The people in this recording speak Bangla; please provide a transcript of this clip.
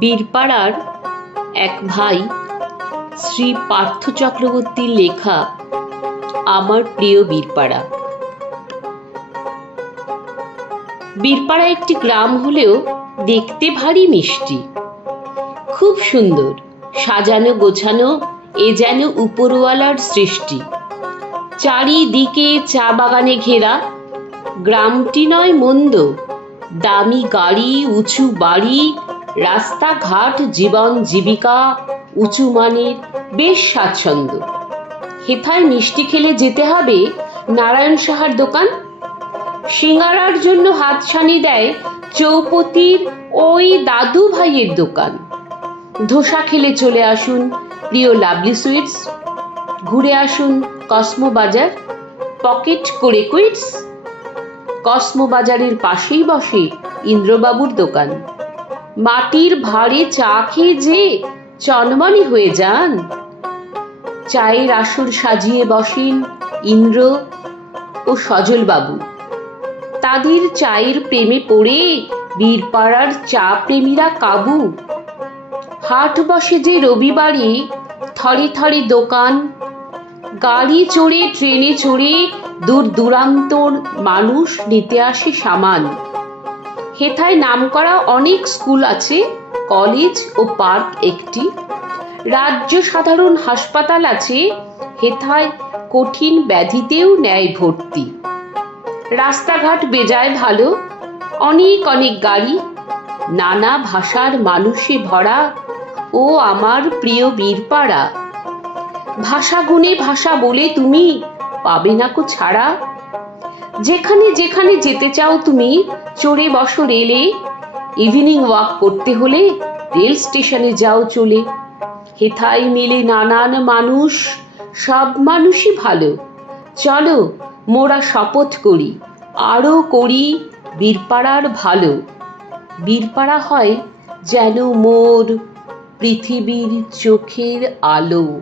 বীরপাড়ার এক ভাই শ্রী পার্থ চক্রবর্তীর লেখা আমার প্রিয় বীরপাড়া। বীরপাড়া একটি গ্রাম হলেও দেখতে ভারী মিষ্টি। খুব সুন্দর, সাজানো গোছানো, এ যেন উপরওয়ালার সৃষ্টি। চারিদিকে চা বাগানে ঘেরা, গ্রামটি নয় মন্দ, দামি গাড়ি, উঁচু বাড়ি রাস্তাঘাট, জীবন, জীবিকা, উঁচু মানের, বেশ স্বাচ্ছন্দ্য। হেথায় মিষ্টি খেলে যেতে হবে? নারায়ণ সাহার দোকান? সিঙ্গারার জন্য হাতছানি দেয় চৌপতির ওই দাদু ভাইয়ের দোকান। ধোসা খেলে চলে আসুন, প্রিয় লাভলি সুইটস। ঘুরে আসুন কসমো বাজার। পকেট করে কুইটস। কসমো বাজারের পাশেই বসে ইন্দ্রবাবুর দোকান। মাটির ভাঁড়ে চা খেয়ে যে চনমনি হয়ে যান। চায়ের আসর সাজিয়ে বসেন ইন্দ্র ও সজলবাবু। তাদের চায়ের প্রেমে পড়ে বীরপাড়ার চা প্রেমীরা কাবু। হাট বসে যে রবিবারে থরে থরে দোকান। গাড়ি চড়ে, ট্রেনে চড়ে দূর দূরান্তর মানুষ নিতে আসে সামান। হেথায় নামকরা অনেক স্কুল আছে, কলেজ ও পার্ক একটি। রাজ্য সাধারণ হাসপাতাল আছে, হেথায় কঠিন ব্যাধিতেও নেয় ভর্তি। রাস্তাঘাট বেজায় ভালো, অনেক অনেক গাড়ি, নানা ভাষার মানুষে ভরা ও আমার প্রিয় বীরপাড়া। ভাষা গুণে ভাষা বলে তুমি পাবে না কো ছাড়া। যেখানে যেখানে যেতে চাও তুমি, চড়ে বসো রেলে। ইভিনিং ওয়াক করতে হলে রেল স্টেশনে যাও চলে। হেথায় মিলে নানান মানুষ, সব মানুষই ভালো। চলো, মোরা শপথ করি, আরও করি বীরপাড়ার ভালো। বীরপাড়া হয় যেন মোর পৃথিবীর চোখের আলো।